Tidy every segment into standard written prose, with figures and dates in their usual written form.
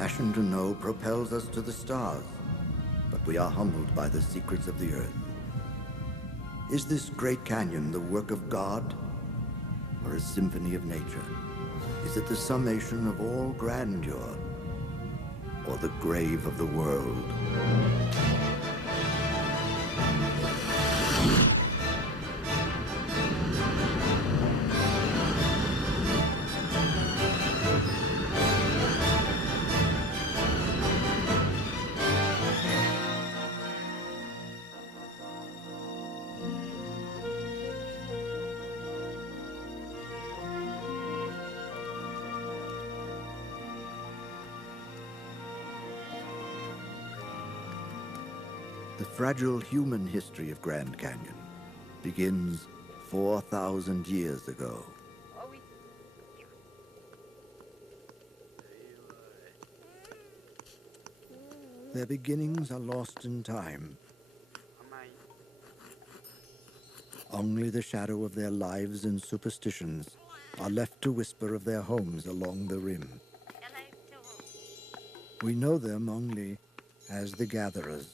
passion to know propels us to the stars, but we are humbled by the secrets of the earth. Is this great canyon the work of God, or a symphony of nature? Is it the summation of all grandeur, or the grave of the world? The fragile human history of Grand Canyon begins 4,000 years ago. Their beginnings are lost in time. Only the shadow of their lives and superstitions are left to whisper of their homes along the rim. We know them only as the Gatherers.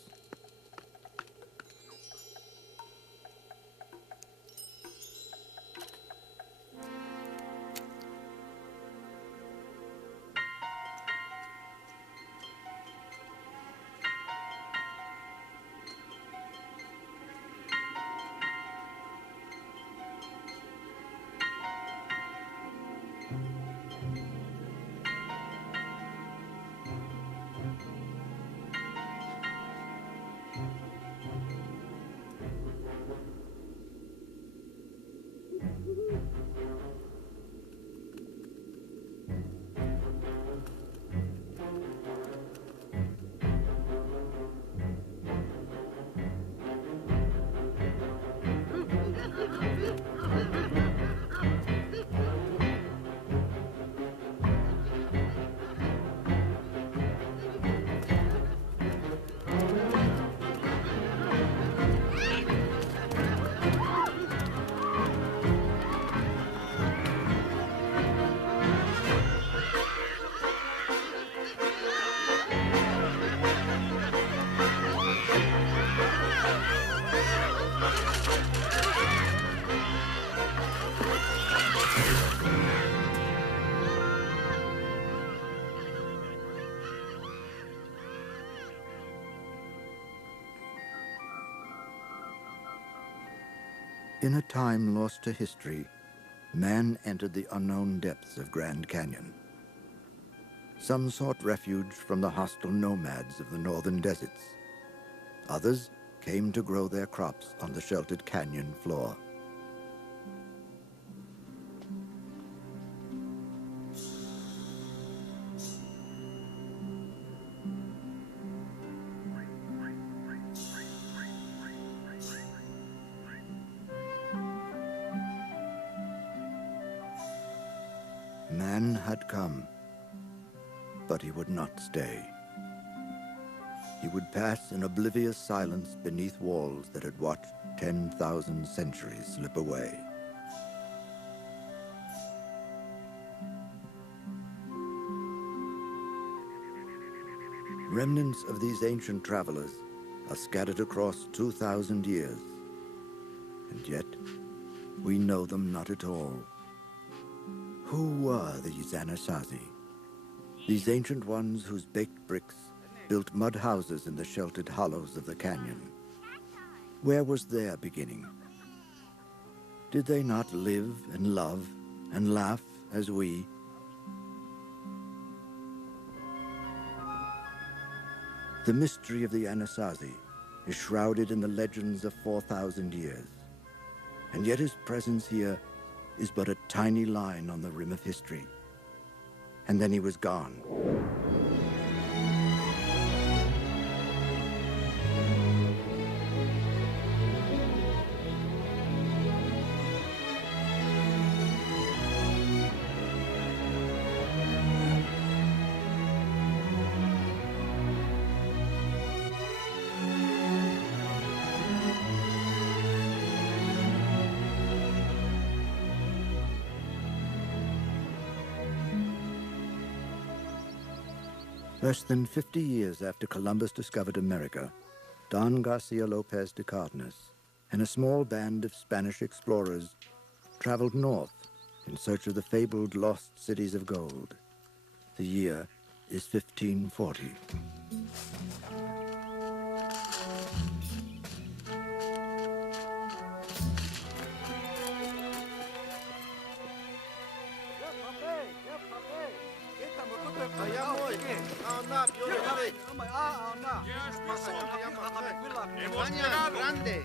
In a time lost to history, man entered the unknown depths of Grand Canyon. Some sought refuge from the hostile nomads of the northern deserts. Others came to grow their crops on the sheltered canyon floor. Man had come, but he would not stay. He would pass in oblivious silence beneath walls that had watched 10,000 centuries slip away. Remnants of these ancient travelers are scattered across 2,000 years, and yet we know them not at all. Who were these Anasazi? These ancient ones whose baked bricks built mud houses in the sheltered hollows of the canyon. Where was their beginning? Did they not live and love and laugh as we? The mystery of the Anasazi is shrouded in the legends of 4,000 years, and yet his presence here is but a tiny line on the rim of history. And then he was gone. Less than 50 years after Columbus discovered America, Don Garcia Lopez de Cardenas and a small band of Spanish explorers traveled north in search of the fabled lost cities of gold. The year is 1540.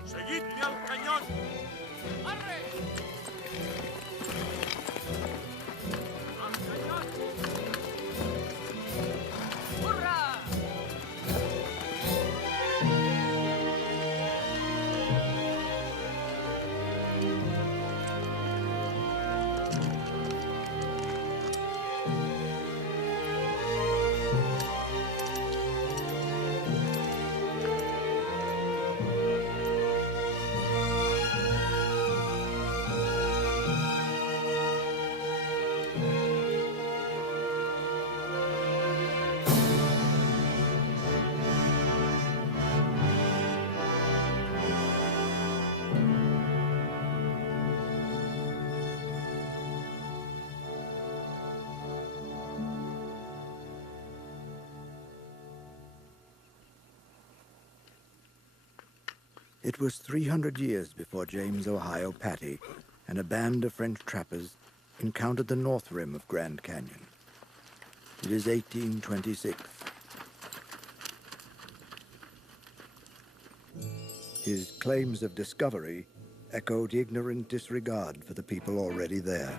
¡Seguidme al cañón! ¡Arre! ¡Al cañón! ¡Hurra! It was 300 years before James Ohio Patty and a band of French trappers encountered the north rim of Grand Canyon. It is 1826. His claims of discovery echoed ignorant disregard for the people already there.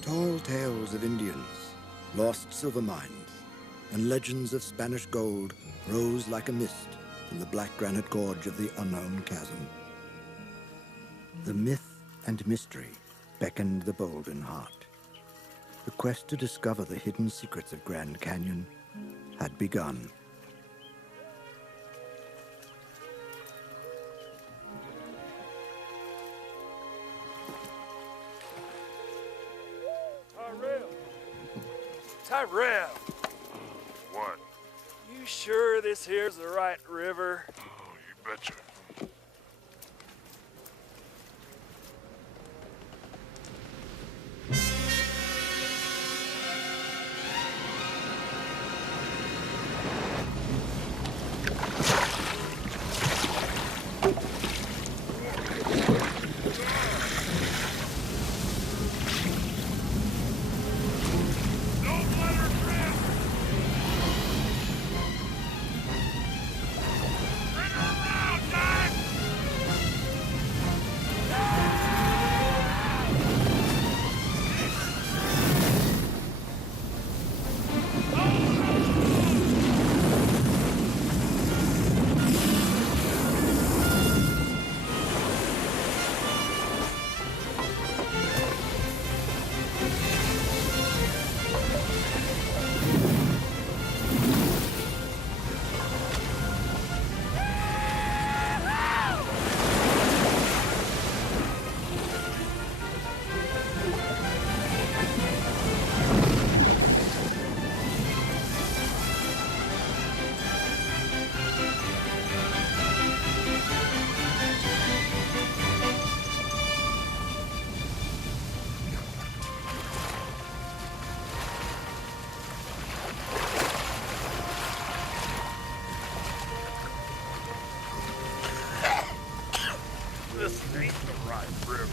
Tall tales of Indians, lost silver mines, and legends of Spanish gold rose like a mist from the black granite gorge of the unknown chasm. The myth and mystery beckoned the bold in heart. The quest to discover the hidden secrets of Grand Canyon had begun. Tyrell! What? You sure this here's the right river? Oh, you betcha. This ain't the right river.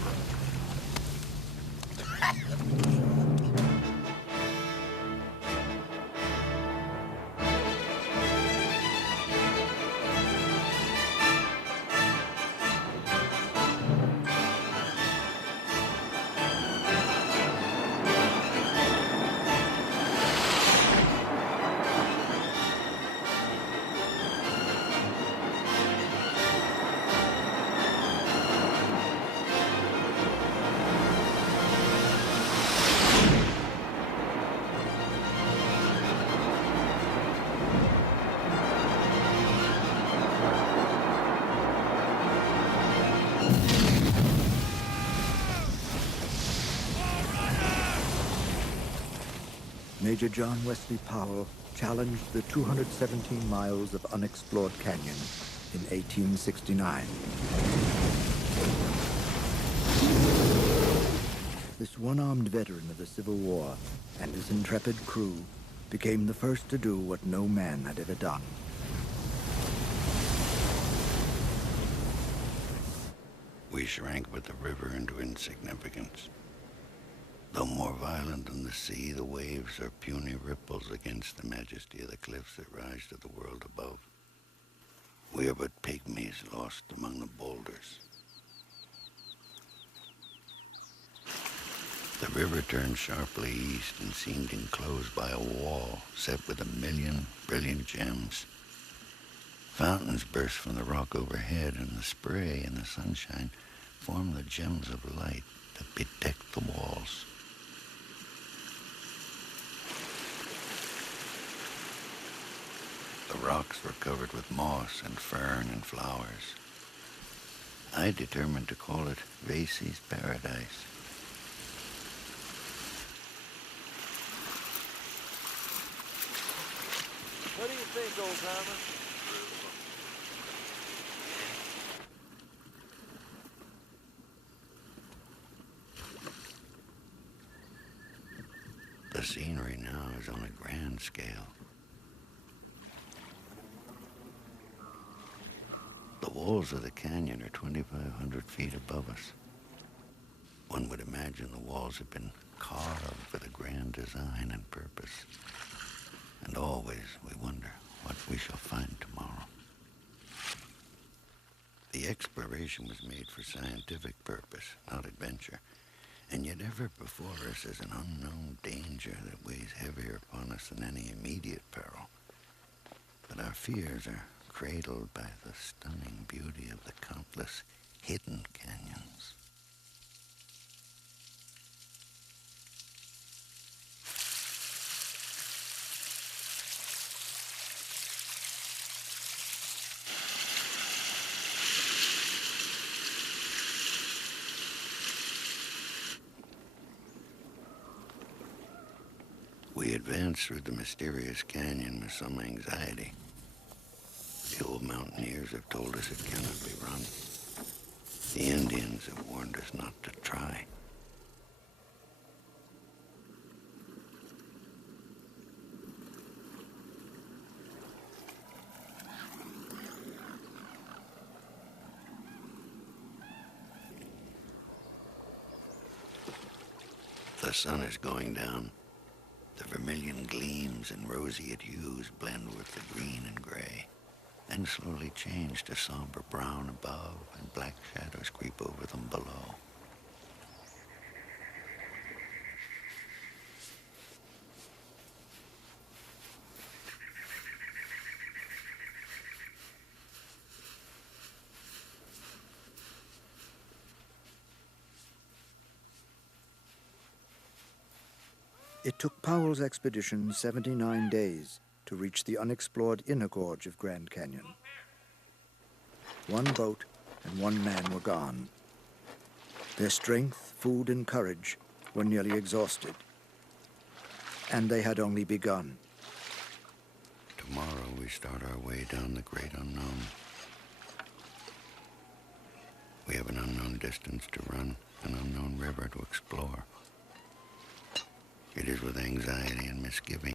Major John Wesley Powell challenged the 217 miles of unexplored canyon in 1869. This one-armed veteran of the Civil War and his intrepid crew became the first to do what no man had ever done. We shrank with the river into insignificance. Though more violent than the sea, the waves are puny ripples against the majesty of the cliffs that rise to the world above. We are but pygmies lost among the boulders. The river turned sharply east and seemed enclosed by a wall set with 1,000,000 brilliant gems. Fountains burst from the rock overhead, and the spray and the sunshine formed the gems of light that bedecked the walls. The rocks were covered with moss and fern and flowers. I determined to call it Vasey's Paradise. What do you think, old-timer? The scenery now is on a grand scale. The walls of the canyon are 2,500 feet above us. One would imagine the walls have been carved with a grand design and purpose. And always we wonder what we shall find tomorrow. The exploration was made for scientific purpose, not adventure. And yet ever before us is an unknown danger that weighs heavier upon us than any immediate peril. But our fears are cradled by the stunning beauty of the countless hidden canyons. We advanced through the mysterious canyon with some anxiety. The old mountaineers have told us it cannot be run. The Indians have warned us not to try. The sun is going down. The vermilion gleams and roseate hues blend with the green and gray, then slowly change to somber brown above, and black shadows creep over them below. It took Powell's expedition 79 days to reach the unexplored inner gorge of Grand Canyon. One boat and one man were gone. Their strength, food, and courage were nearly exhausted. And they had only begun. Tomorrow we start our way down the great unknown. We have an unknown distance to run, an unknown river to explore. It is with anxiety and misgiving